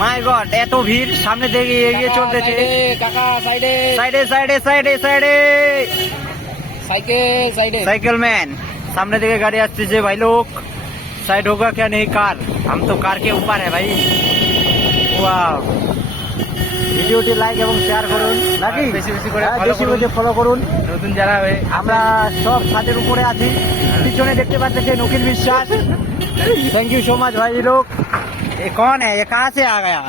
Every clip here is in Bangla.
মাই গড, এত ভিড়, সামনে থেকে এগিয়ে চলতেছে। কাকা সাইডে সাইডে সাইডে সাইডে সাইডে साइकिल साइड साइकिल मैन, सामने देखे गाड़ी आती है भाई लोग। साइड होगा क्या नहीं कार, हम तो कार के ऊपर है भाई। वाह, ভিডিওটি লাইক এবং শেয়ার করুন নাকি বেশি বেশি করে বেশি বেশি ফলো করুন। নতুন যারা আমরা সব ছাদের উপরে আছি, পিছনে দেখতে পাচ্ছেন উকিল বিশ্বাস। थैंक यू सो मच भाई लोग। ये कौन है, ये कहाँ से आ गया?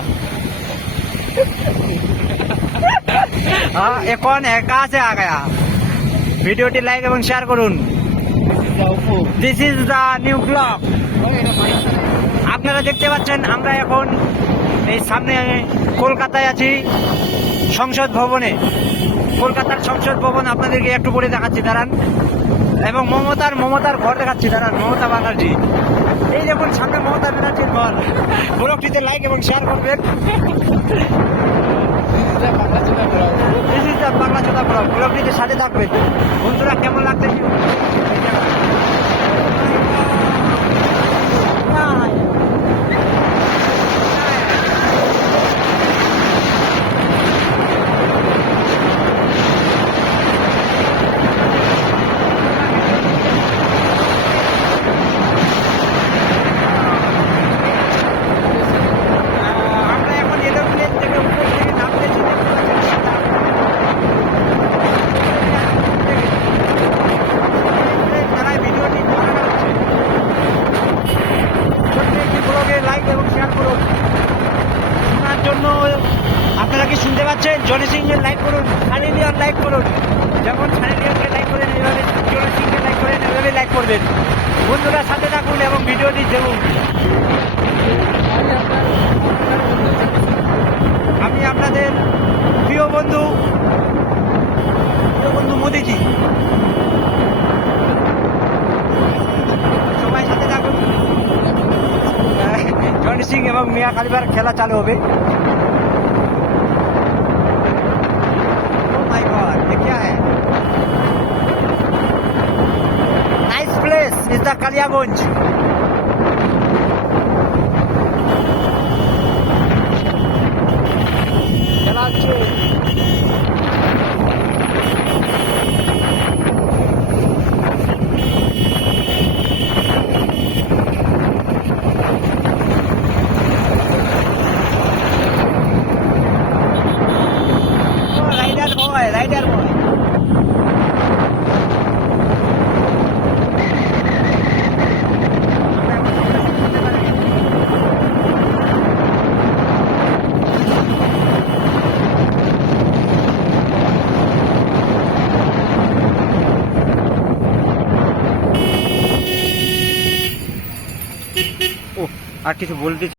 हाँ, ये कौन है, कहाँ से आ गया? ভিডিওটি লাইক এবং শেয়ার করুন। This is the new blog. আপনারা দেখতে পাচ্ছেন আমরা এখন এই সামনে কলকাতায় আছি, সংসদ ভবনে। কলকাতার সংসদ ভবন আপনাদেরকে একটু পরে দেখাচ্ছি, দাঁড়ান। এবং মমতার ঘর দেখাচ্ছি, দাঁড়ান। মমতা ব্যানার্জি, এই দেখুন সামনে মমতা ব্যানার্জির ঘর। ব্লগটিতে লাইক এবং শেয়ার করবেন। দিস ইজ দ্য বাংলা চোদা ব্লগ। ব্লগটিতে সাথে থাকবেন বন্ধুরা। কেমন লাগতেছে? আপনারা কি শুনতে পাচ্ছেন? জনি সিং এর লাইক করুন, সানি লিওন লাইক করুন। যেমন সানি লিওনকে লাইক করেন, এইভাবে জনি সিংকে লাইক করেন, এইভাবে লাইক করবেন। বন্ধুরা সাথে থাকুন এবং ভিডিওটি দেখুন। আমি আপনাদের প্রিয় বন্ধু মোদিজি। সবাই সাথে থাকুন। জনি সিং এবং মিয়া খালিফার খেলা চালু হবে। Is the Kaliagunj. Rider boy. আর কিছু বলতে